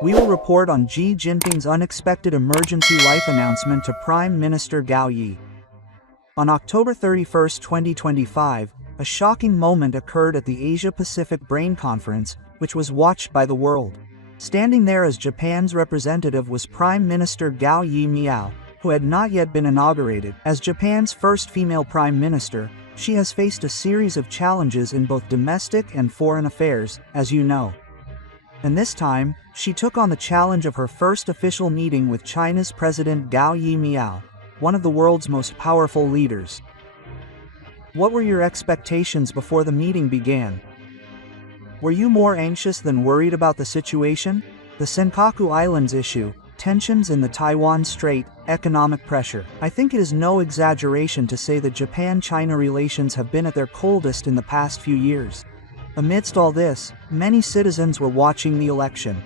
We will report on Xi Jinping's unexpected emergency life announcement to Prime Minister Gao Yi. On October 31, 2025, a shocking moment occurred at the Asia-Pacific Brain Conference, which was watched by the world. Standing there as Japan's representative was Prime Minister Gao Yi Miao, who had not yet been inaugurated. As Japan's first female prime minister, she has faced a series of challenges in both domestic and foreign affairs, as you know. And this time, she took on the challenge of her first official meeting with China's President Gao Yi Miao, one of the world's most powerful leaders. What were your expectations before the meeting began? Were you more anxious than worried about the situation? The Senkaku Islands issue, tensions in the Taiwan Strait, economic pressure. I think it is no exaggeration to say that Japan-China relations have been at their coldest in the past few years. Amidst all this, many citizens were watching the election.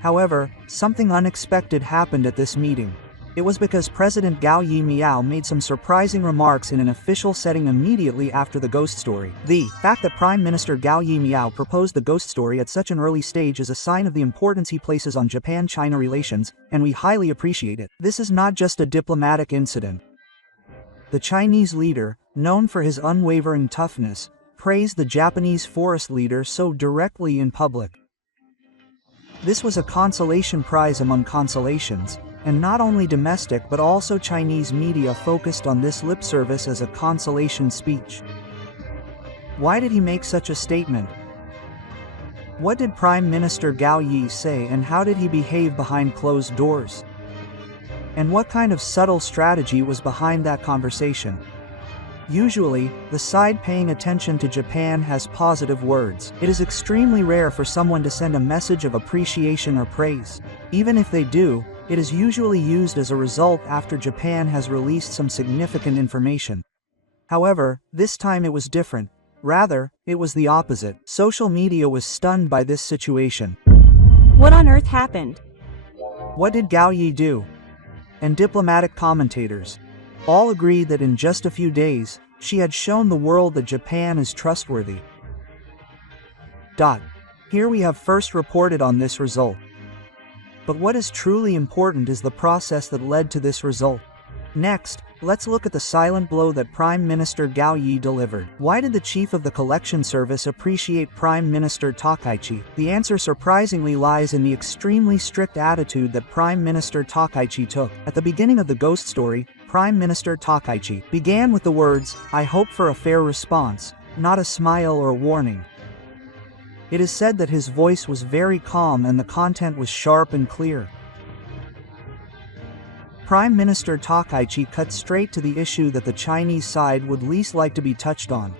However, something unexpected happened at this meeting. It was because President Gao Yi Miao made some surprising remarks in an official setting immediately after the ghost story. The fact that Prime Minister Gao Yi Miao proposed the ghost story at such an early stage is a sign of the importance he places on Japan-China relations, and we highly appreciate it. This is not just a diplomatic incident. The Chinese leader, known for his unwavering toughness, praised the Japanese forest leader so directly in public. This was a consolation prize among consolations, and not only domestic but also Chinese media focused on this lip service as a consolation speech. Why did he make such a statement? What did Prime Minister Gao Yi say, and how did he behave behind closed doors? And what kind of subtle strategy was behind that conversation? Usually, the side paying attention to Japan has positive words. It is extremely rare for someone to send a message of appreciation or praise. Even if they do, it is usually used as a result after Japan has released some significant information. However, this time it was different. Rather, it was the opposite. Social media was stunned by this situation. What on earth happened? What did Gao Yi do? And diplomatic commentators all agreed that in just a few days, she had shown the world that Japan is trustworthy. Here we have first reported on this result. But what is truly important is the process that led to this result. Next, let's look at the silent blow that Prime Minister Gao Yi delivered. Why did the chief of the collection service appreciate Prime Minister Takaichi? The answer surprisingly lies in the extremely strict attitude that Prime Minister Takaichi took. At the beginning of the ghost story, Prime Minister Takaichi began with the words, "I hope for a fair response," not a smile or warning. It is said that his voice was very calm and the content was sharp and clear. Prime Minister Takaichi cut straight to the issue that the Chinese side would least like to be touched on.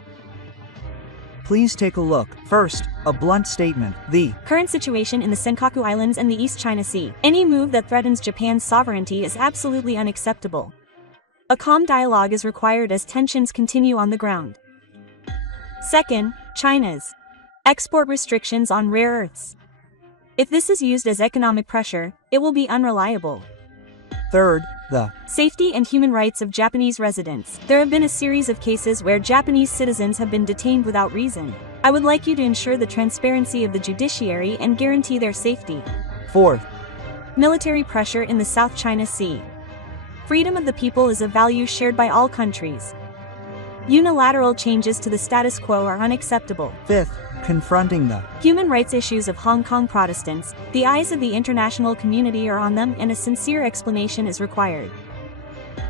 Please take a look. First, a blunt statement. The current situation in the Senkaku Islands and the East China Sea. Any move that threatens Japan's sovereignty is absolutely unacceptable. A calm dialogue is required as tensions continue on the ground. Second, China's export restrictions on rare earths. If this is used as economic pressure, it will be unreliable. Third, the safety and human rights of Japanese residents. There have been a series of cases where Japanese citizens have been detained without reason. I would like you to ensure the transparency of the judiciary and guarantee their safety. Fourth, military pressure in the South China Sea. Freedom of the people is a value shared by all countries. Unilateral changes to the status quo are unacceptable. Fifth, confronting the human rights issues of Hong Kong Protestants. The eyes of the international community are on them and a sincere explanation is required.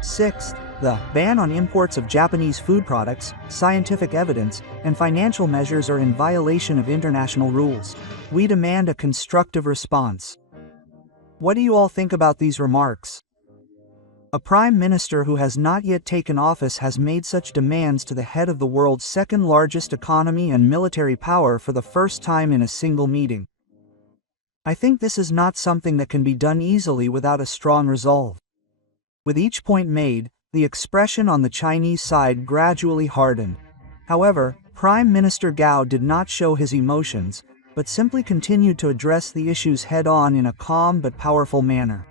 Sixth, the ban on imports of Japanese food products, scientific evidence, and financial measures are in violation of international rules. We demand a constructive response. What do you all think about these remarks? A prime minister who has not yet taken office has made such demands to the head of the world's second-largest economy and military power for the first time in a single meeting. I think this is not something that can be done easily without a strong resolve. With each point made, the expression on the Chinese side gradually hardened. However, Prime Minister Gao did not show his emotions, but simply continued to address the issues head-on in a calm but powerful manner.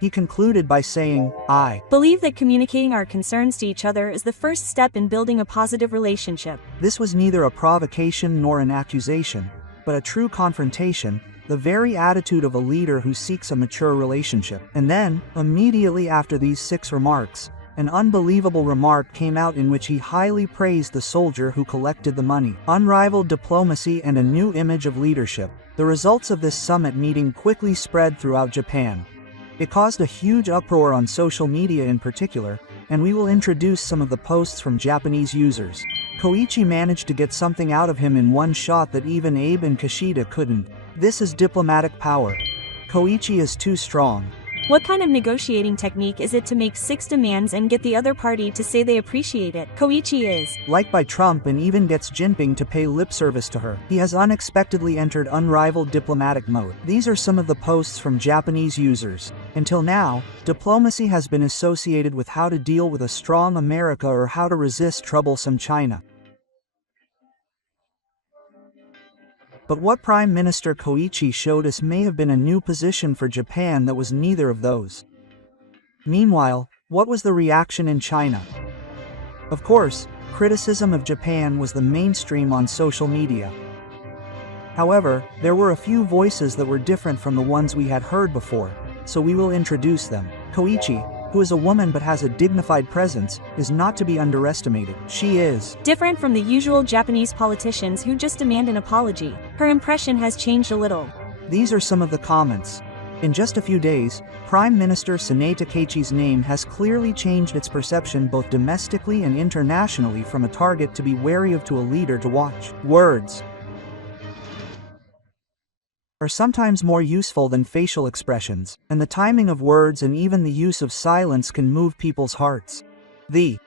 He concluded by saying, "I believe that communicating our concerns to each other is the first step in building a positive relationship." This was neither a provocation nor an accusation, but a true confrontation, the very attitude of a leader who seeks a mature relationship. And then, immediately after these 6 remarks, an unbelievable remark came out in which he highly praised the soldier who collected the money. Unrivaled diplomacy and a new image of leadership. The results of this summit meeting quickly spread throughout Japan. It caused a huge uproar on social media in particular, and we will introduce some of the posts from Japanese users. Koichi managed to get something out of him in one shot that even Abe and Kishida couldn't. This is diplomatic power. Koichi is too strong. What kind of negotiating technique is it to make 6 demands and get the other party to say they appreciate it? Koichi is liked by Trump and even gets Jinping to pay lip service to her. He has unexpectedly entered unrivaled diplomatic mode. These are some of the posts from Japanese users. Until now, diplomacy has been associated with how to deal with a strong America or how to resist troublesome China. But what Prime Minister Koichi showed us may have been a new position for Japan that was neither of those. Meanwhile, what was the reaction in China? Of course, criticism of Japan was the mainstream on social media. However, there were a few voices that were different from the ones we had heard before, so we will introduce them. Koichi, who is a woman but has a dignified presence, is not to be underestimated. She is different from the usual Japanese politicians who just demand an apology. Her impression has changed a little. These are some of the comments. In just a few days, Prime Minister Sanae Takaichi's name has clearly changed its perception both domestically and internationally from a target to be wary of to a leader to watch. Words are sometimes more useful than facial expressions, and the timing of words and even the use of silence can move people's hearts. The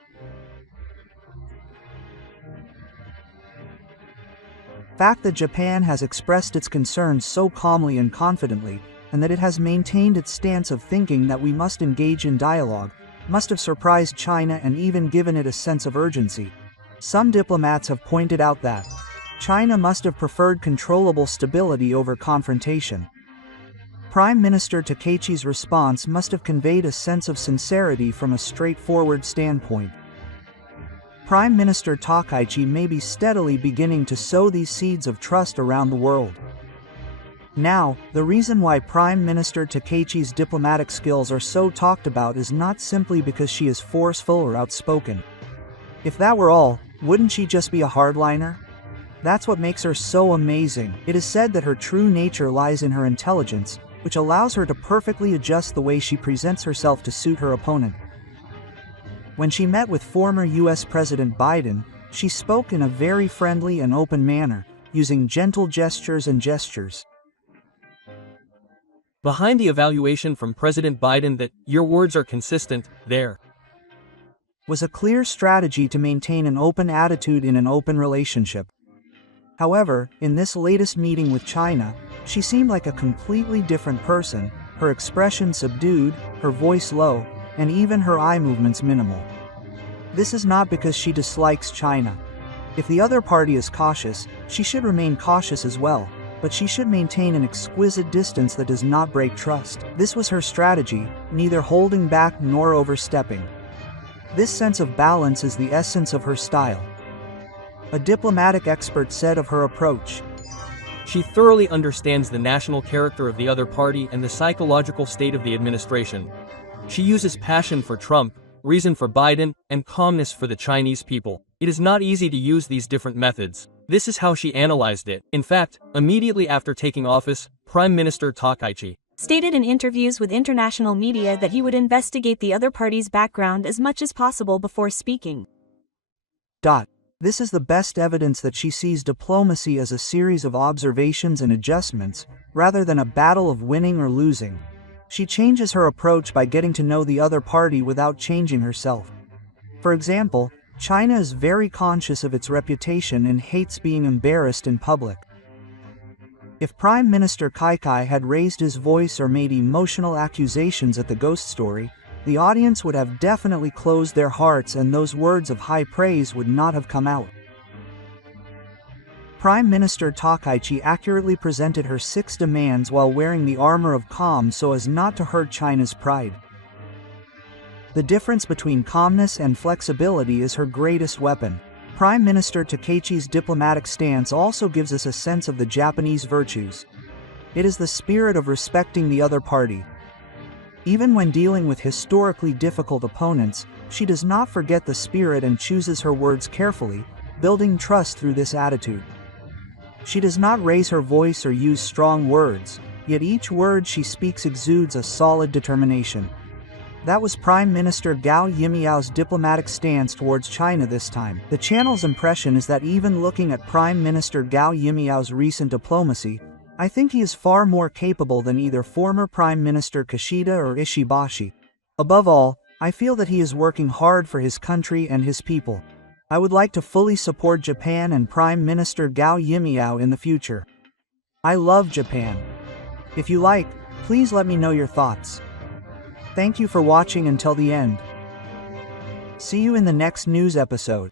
fact that Japan has expressed its concerns so calmly and confidently, and that it has maintained its stance of thinking that we must engage in dialogue, must have surprised China and even given it a sense of urgency. Some diplomats have pointed out that China must have preferred controllable stability over confrontation. Prime Minister Takaichi's response must have conveyed a sense of sincerity from a straightforward standpoint. Prime Minister Takaichi may be steadily beginning to sow these seeds of trust around the world. Now, the reason why Prime Minister Takaichi's diplomatic skills are so talked about is not simply because she is forceful or outspoken. If that were all, wouldn't she just be a hardliner? That's what makes her so amazing. It is said that her true nature lies in her intelligence, which allows her to perfectly adjust the way she presents herself to suit her opponent. When she met with former US President Biden, she spoke in a very friendly and open manner, using gentle gestures and gestures. Behind the evaluation from President Biden that your words are consistent, there was a clear strategy to maintain an open attitude in an open relationship. However, in this latest meeting with China, she seemed like a completely different person, her expression subdued, her voice low, and even her eye movements minimal. This is not because she dislikes China. If the other party is cautious, she should remain cautious as well, but she should maintain an exquisite distance that does not break trust. This was her strategy, neither holding back nor overstepping. This sense of balance is the essence of her style. A diplomatic expert said of her approach, she thoroughly understands the national character of the other party and the psychological state of the administration. She uses passion for Trump, reason for Biden, and calmness for the Chinese people. It is not easy to use these different methods. This is how she analyzed it. In fact, immediately after taking office, Prime Minister Takaichi stated in interviews with international media that he would investigate the other party's background as much as possible before speaking. This is the best evidence that she sees diplomacy as a series of observations and adjustments, rather than a battle of winning or losing. She changes her approach by getting to know the other party without changing herself. For example, China is very conscious of its reputation and hates being embarrassed in public. If Prime Minister Kaikai had raised his voice or made emotional accusations at the ghost story, the audience would have definitely closed their hearts and those words of high praise would not have come out. Prime Minister Takaichi accurately presented her 6 demands while wearing the armor of calm so as not to hurt China's pride. The difference between calmness and flexibility is her greatest weapon. Prime Minister Takeichi's diplomatic stance also gives us a sense of the Japanese virtues. It is the spirit of respecting the other party. Even when dealing with historically difficult opponents, she does not forget the spirit and chooses her words carefully, building trust through this attitude. She does not raise her voice or use strong words, yet each word she speaks exudes a solid determination. That was Prime Minister Gao Yimiao's diplomatic stance towards China this time. The channel's impression is that even looking at Prime Minister Gao Yimiao's recent diplomacy, I think he is far more capable than either former Prime Minister Kishida or Ishibashi. Above all, I feel that he is working hard for his country and his people. I would like to fully support Japan and Prime Minister Gao Yimiao in the future. I love Japan. If you like, please let me know your thoughts. Thank you for watching until the end. See you in the next news episode.